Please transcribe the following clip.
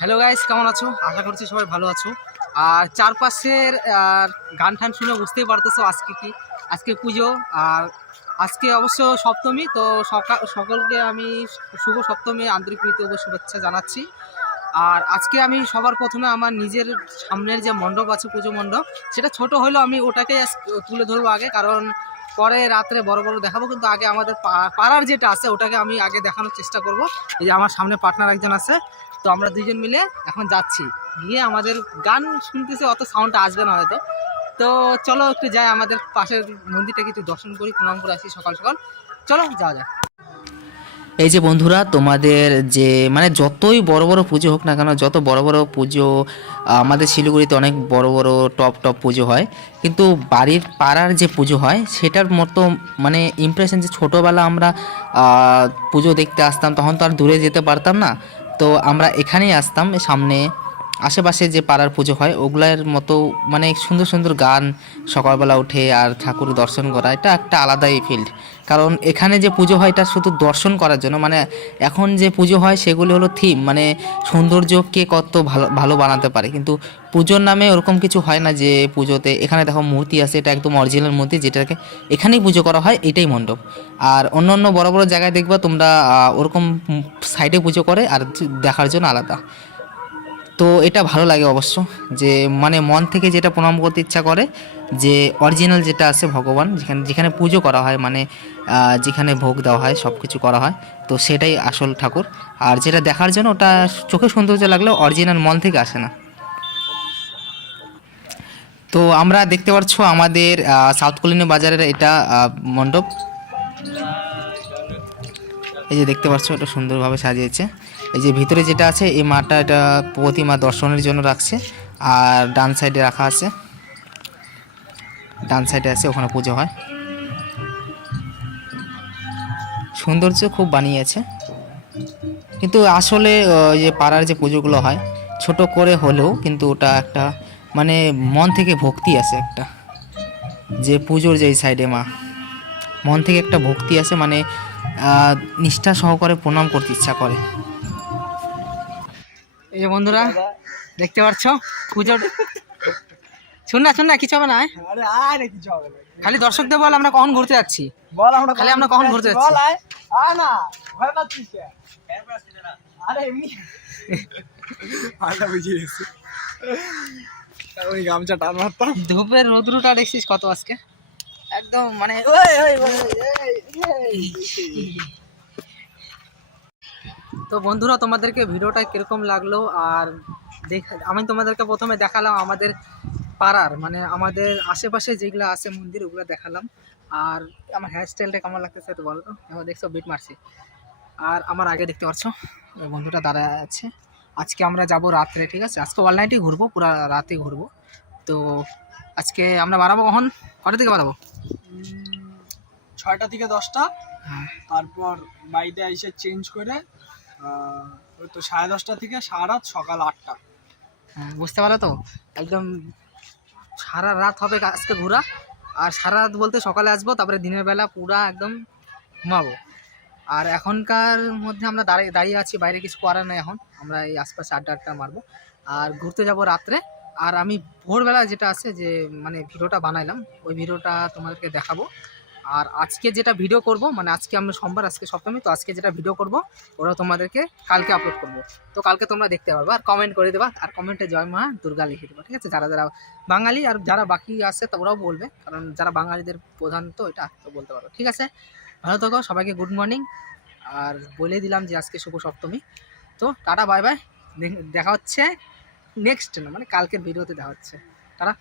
Hello guys, কেমন আছো? আশা করছি সবাই ভালো আছো। আর চারপাশের গান টান শুনে বুঝতেই পারতেছো আজকে পুজো। আর আজকে অবশ্য সপ্তমী, তো সকলকে আমি শুভ সপ্তমী আন্তরিক প্রীতি ও শুভেচ্ছা জানাচ্ছি। আর আজকে আমি সবার প্রথমে আমার নিজের সামনের যে মণ্ডপ আছে, পুজো মণ্ডপ, সেটা ছোট হলেও আমি ওটাকে তুলে ধরবো আগে, কারণ পরে রাত্রে বড় বড় দেখাবো। কিন্তু আগে আমাদের পাড়ার যেটা আছে ওটাকে আমি আগে দেখানোর চেষ্টা করব। এই যে আমার সামনে পার্টনার একজন আছে, তো আমরা দুইজন মিলে এখন যাচ্ছি, গিয়ে আমাদের গান শুনতেছে, অত সাউন্ডটা আসবে না হয়তো। তো চলো একটু যাই, আমাদের পাশের মন্দিরটাকে একটু দর্শন করি, প্রণাম করে আসি সকাল সকাল। চলো যাওয়া যাক। এই যে বন্ধুরা, তোমাদের যে মানে যতই বড় বড় পুজো হোক না কেন, যত বড় বড় পুজো আমাদের শিলিগুড়িতে অনেক বড় বড় টপ টপ পুজো হয়, কিন্তু বাড়ির পাড়ার যে পুজো হয় সেটার মতো মানে ইমপ্রেশন, যে ছোটোবেলা আমরা পুজো দেখতে আসতাম, তখন তো আর দূরে যেতে পারতাম না, তো আমরা এখানেই আসতাম, সামনে আশেপাশে যে পাড়ার পুজো হয় ওগুলার মতো মানে সুন্দর সুন্দর গান, সকালবেলা উঠে আর ঠাকুর দর্শন করা, এটা একটা আলাদাই ফিল্ড। কারণ এখানে যে পুজো হয় এটা শুধু দর্শন করার জন্য, মানে এখন যে পুজো হয় সেগুলি হলো থিম, মানে সৌন্দর্যকে কত ভালো ভালো বানাতে পারে, কিন্তু পুজোর নামে ওরকম কিছু হয় না। যে পুজোতে এখানে দেখো মূর্তি আছে, এটা একদম অরিজিনাল মূর্তি, যেটাকে এখানেই পুজো করা হয়, এটাই মণ্ডপ। আর অন্য অন্য বড় বড় জায়গায় দেখবা তোমরা ওরকম সাইডে পুজো করে, আর দেখার জন্য আলাদা। তো এটা ভালো লাগে অবশ্য, যে মানে মন থেকে যেটা প্রণাম করতে ইচ্ছা করে, যে অরিজিনাল যেটা আছে ভগবান, যেখানে যেখানে পুজো করা হয়, মানে যেখানে ভোগ দেওয়া হয়, সব কিছু করা হয়, তো সেটাই আসল ঠাকুর। আর যেটা দেখার জন্য ওটা চোখে সৌন্দর্য লাগলেও অরিজিনাল মন থেকে আসে না। তো আমরা দেখতে পাচ্ছ আমাদের সাউথ কলোনি বাজারের এটা মণ্ডপ। এই যে দেখতে পাচ্ছ, এটা সুন্দরভাবে সাজিয়েছে। এই যে ভিতরে যেটা আছে, এই মাটা এটা প্রতিমা দর্শনের জন্য রাখছে, আর ডান সাইডে রাখা আছে, ডান সাইডে আছে, ওখানে পুজো হয়। সৌন্দর্য খুব বানিয়েছে, কিন্তু আসলে যে পাড়ার যে পুজোগুলো হয় ছোট করে হলেও, কিন্তু ওটা একটা মানে মন থেকে ভক্তি আছে একটা, যে পুজোর যে সাইডে মা, মন থেকে একটা ভক্তি আছে, মানে নিষ্ঠা সহকারে প্রণাম করতে ইচ্ছা করে। এই যে বন্ধুরা দেখতে পাচ্ছ পুজোর, শুন না কিছু হবে না, আরে আরে কিছু হবে না, খালি দর্শকদের বল আমরা কখন ঘুরতে যাচ্ছি, বল আমরা খালি আমরা কখন ঘুরতে যাচ্ছি। বল আয় না, ভয় পাচ্ছিস কে? আরে এমনি আটা বুঝিয়ে গেছি, ওই গামছা টান মারতাম। ধূপের রোদ্রুটা দেখছিস কত আজকে, একদম মানে তো বন্ধুরা, তোমাদেরকে ভিডিওটা কিরকম লাগলো, আর আমি তোমাদেরকে প্রথমে দেখালাম আমাদের পাড়ার, মানে আমাদের আশেপাশে যেগুলো আছে মন্দির, ওগুলো দেখালাম। আর আমার হেয়ার স্টাইলটা কেমন লাগতেছে একটু বলো তো। এখন দেখছো বিট মারছি, আর আমার আগে দেখতে পাচ্ছ ওই বন্ধুটা দাঁড়ায় আছে। আজকে আমরা যাব রাত্রে, ঠিক আছে, আজকে অল নাইটই ঘুরবো, পুরো রাতে ঘুরবো। তো আজকে আমরা বাড়াবো কখন, কটার দিকে বাড়াবো? 6টা থেকে 10টা, হ্যাঁ, তারপর বাড়িতে এসে চেঞ্জ করে ওই তো 10:30 থেকে সারা রাত সকাল 8টা। হ্যাঁ, বুঝতে পারো তো, একদম সারা রাত হবে আজকে ঘোরা। আর সারা রাত বলতে সকালে আসবো, তারপরে দিনের বেলা পুরা একদম ঘুমাবো। আর এখনকার মধ্যে আমরা দাঁড়িয়ে দাঁড়িয়ে আছি, বাইরে কিছু করার নেই, এখন আমরা এই আশপাশে আড্ডা আড্ডা মারবো, আর ঘুরতে যাব রাত্রে। আর আমি ভোরবেলা যেটা আছে, যে মানে ভিডিওটা বানাইলাম, ওই ভিডিওটা তোমাদেরকে দেখাবো। আর আজকে যেটা ভিডিও করব, মানে আজকে আমরা সোমবার, আজকে সপ্তমী, তো আজকে যেটা ভিডিও করব ওরা তোমাদেরকে কালকে আপলোড করব। তো কালকে তোমরা দেখতে পারবে, আর কমেন্ট করে দেবা, আর কমেন্টে জয় মা দুর্গা লিখে দেবা, ঠিক আছে। যারা যারা বাঙালি আর যারা বাকি আছে তো ওরাও বলবে, কারণ যারা বাঙালিদের প্রধান তো এটা তো বলতে পারো, ঠিক আছে। ভালো থাকো, সবাইকে গুড মর্নিং। আর বলে দিলাম যে আজকে শুভ সপ্তমী। তো টাটা, বাই বাই, দেখা হচ্ছে নেক্সট, না মানে কালকের ভিডিওতে দেখা হচ্ছে। টাটা।